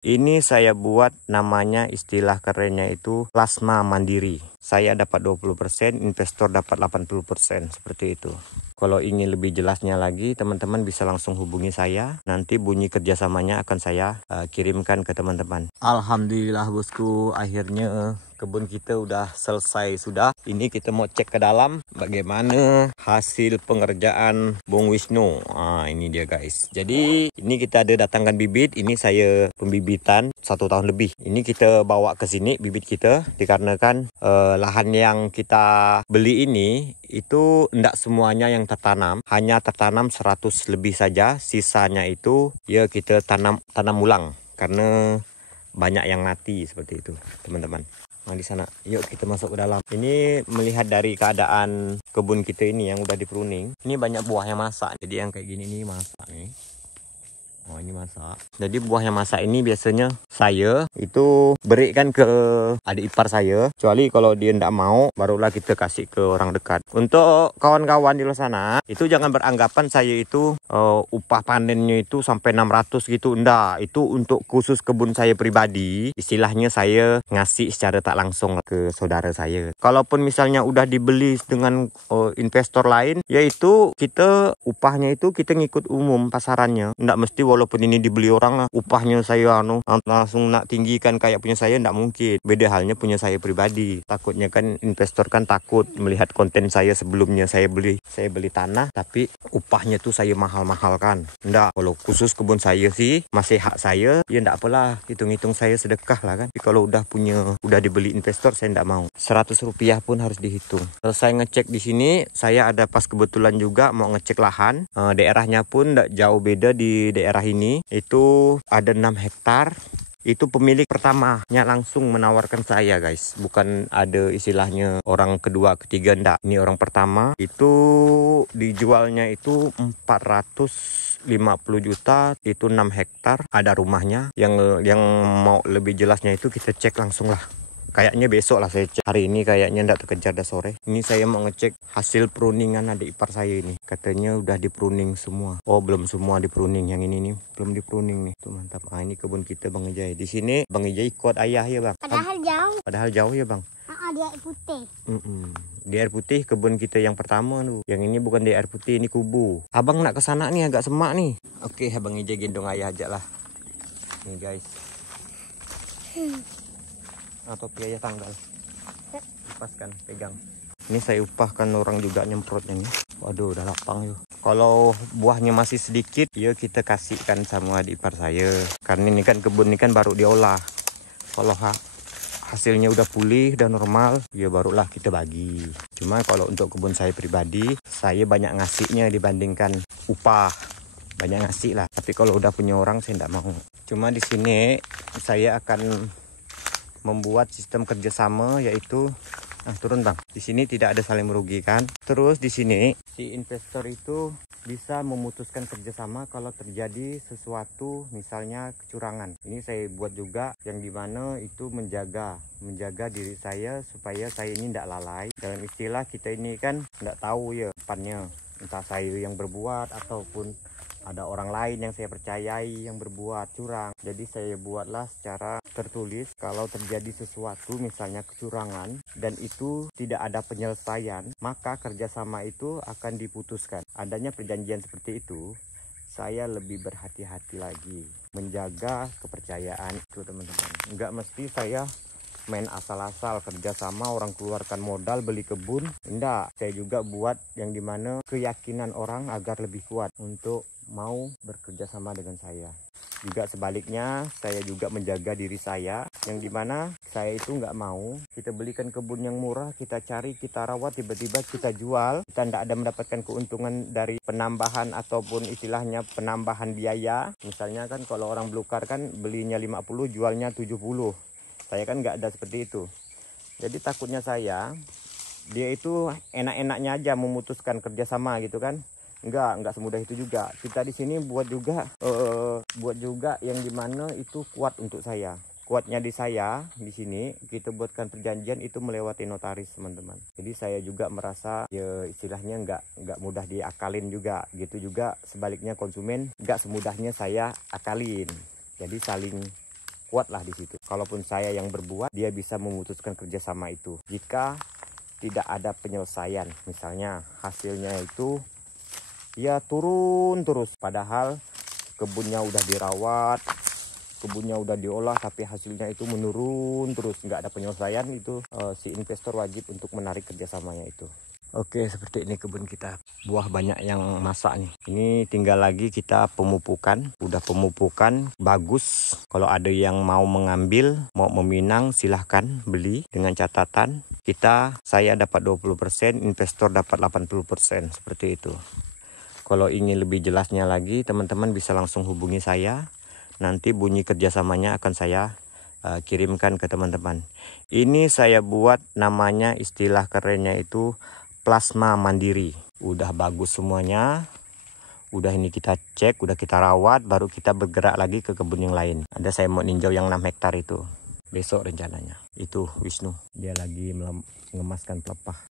Ini saya buat namanya, istilah kerennya itu plasma mandiri. Saya dapat 20%, investor dapat 80%, seperti itu. Kalau ingin lebih jelasnya lagi, teman-teman bisa langsung hubungi saya. Nanti bunyi kerjasamanya akan saya kirimkan ke teman-teman. Alhamdulillah bosku, akhirnya kebun kita udah selesai sudah. Ini kita mau cek ke dalam bagaimana hasil pengerjaan Bung Wisnu. Ini dia guys. Jadi ini kita ada datangkan bibit. Ini saya pembibitan 1 tahun lebih. Ini kita bawa ke sini bibit kita dikarenakan lahan yang kita beli ini itu tidak semuanya yang tertanam, hanya tertanam 100 lebih saja. Sisanya itu ya kita tanam ulang karena banyak yang mati seperti itu teman-teman. Di sana yuk kita masuk ke dalam. Ini melihat dari keadaan kebun kita ini yang udah di pruning. Ini banyak buah yang masak, jadi yang kayak gini nih masak nih. Ini masak. Jadi buah yang masak ini biasanya saya itu berikan ke adik ipar saya. Kecuali kalau dia tidak mau, barulah kita kasih ke orang dekat. Untuk kawan-kawan di luar sana, itu jangan beranggapan saya itu upah panennya itu sampai 600 gitu. Enggak, itu untuk khusus kebun saya pribadi. Istilahnya saya ngasih secara tak langsung ke saudara saya. Kalaupun misalnya udah dibeli dengan investor lain, yaitu kita upahnya itu kita ngikut umum pasarannya. Enggak mesti walaupun ini dibeli orang upahnya saya langsung nak tinggikan kayak punya saya, enggak mungkin. Beda halnya punya saya pribadi. Takutnya kan investor kan takut melihat konten saya sebelumnya saya beli tanah tapi upahnya tuh saya mahal-mahalkan. Enggak, kalau khusus kebun saya sih masih hak saya, ya enggak apalah, hitung-hitung saya sedekah lah kan. Tapi kalau udah dibeli investor saya enggak mau. 100 rupiah pun harus dihitung. Selesai ngecek di sini, saya ada pas kebetulan juga mau ngecek lahan. Daerahnya pun enggak jauh beda di daerah ini. Itu ada 6 hektar. Itu pemilik pertamanya langsung menawarkan saya guys. Bukan ada istilahnya orang kedua, ketiga, enggak. Ini orang pertama. Itu dijualnya itu 450 juta. Itu 6 hektar. Ada rumahnya. Yang mau lebih jelasnya itu kita cek langsung lah. Kayaknya besok lah saya cek. Hari ini kayaknya enggak terkejar dah sore. Ini saya mau ngecek hasil pruningan adik ipar saya ini. Katanya udah di pruning semua. Oh, belum semua di pruning. Yang ini nih belum di pruning nih. Tuh mantap. Ini kebun kita Bang Ijai. Di sini Bang Ijai ikut ayah ya Bang. Padahal jauh ya Bang. Di air putih. Di air putih kebun kita yang pertama tuh. Yang ini bukan di air putih, ini kubu. Abang nak ke sana nih, agak semak nih. Oke, Bang Ijai gendong ayah aja lah. Nih guys. Topi aja tanggal. Lepaskan, pegang. Ini saya upahkan orang juga nyemprotnya nih. Waduh, udah lapang yuk. Kalau buahnya masih sedikit, ya kita kasihkan sama adik ipar saya. Karena ini kan kebun ini kan baru diolah. Kalau hasilnya udah pulih, udah normal, ya barulah kita bagi. Cuma kalau untuk kebun saya pribadi, saya banyak ngasihnya dibandingkan upah. Banyak ngasih lah. Tapi kalau udah punya orang, saya tidak mau. Cuma di sini saya akan membuat sistem kerjasama, yaitu turun Bang. Di sini tidak ada saling merugikan. Terus di sini si investor itu bisa memutuskan kerjasama kalau terjadi sesuatu, misalnya kecurangan. Ini saya buat juga yang dimana itu menjaga diri saya supaya saya ini tidak lalai. Dalam istilah kita ini kan tidak tahu ya depannya, entah saya yang berbuat ataupun ada orang lain yang saya percayai yang berbuat curang. Jadi saya buatlah secara tertulis kalau terjadi sesuatu misalnya kecurangan dan itu tidak ada penyelesaian, maka kerjasama itu akan diputuskan. Adanya perjanjian seperti itu, saya lebih berhati-hati lagi menjaga kepercayaan itu teman-teman. Enggak mesti saya main asal-asal kerjasama orang keluarkan modal beli kebun. Enggak, saya juga buat yang dimana keyakinan orang agar lebih kuat untuk mau bekerja sama dengan saya. Juga sebaliknya, saya juga menjaga diri saya yang dimana saya itu nggak mau kita belikan kebun yang murah, kita cari, kita rawat, tiba-tiba kita jual, kita tidak ada mendapatkan keuntungan dari penambahan ataupun istilahnya penambahan biaya. Misalnya kan kalau orang belukar kan belinya 50, jualnya 70. Saya kan nggak ada seperti itu. Jadi takutnya saya, dia itu enak-enaknya aja memutuskan kerjasama gitu kan. Enggak semudah itu juga. Kita di sini buat juga yang dimana itu kuat untuk saya. Kuatnya di saya di sini kita buatkan perjanjian itu melewati notaris teman-teman. Jadi saya juga merasa ya istilahnya enggak mudah diakalin juga. Gitu juga sebaliknya konsumen enggak semudahnya saya akalin. Jadi saling kuat lah di situ. Kalaupun saya yang berbuat, dia bisa memutuskan kerjasama itu. Jika tidak ada penyelesaian, misalnya hasilnya itu ya turun terus, padahal kebunnya udah dirawat, kebunnya udah diolah, tapi hasilnya itu menurun terus, nggak ada penyelesaian, itu si investor wajib untuk menarik kerjasamanya itu. Oke, seperti ini kebun kita. Buah banyak yang masak nih. Ini tinggal lagi kita pemupukan. Udah pemupukan, bagus. Kalau ada yang mau mengambil, mau meminang, silahkan beli. Dengan catatan, saya dapat 20%, investor dapat 80%. Seperti itu. Kalau ingin lebih jelasnya lagi, teman-teman bisa langsung hubungi saya. Nanti bunyi kerjasamanya akan saya kirimkan ke teman-teman. Ini saya buat, namanya istilah kerennya itu plasma mandiri. Udah bagus semuanya. Udah ini kita cek, udah kita rawat, baru kita bergerak lagi ke kebun yang lain. Ada saya mau ninjau yang 6 hektar itu. Besok rencananya. Itu Wisnu. Dia lagi mengemaskan pelepah.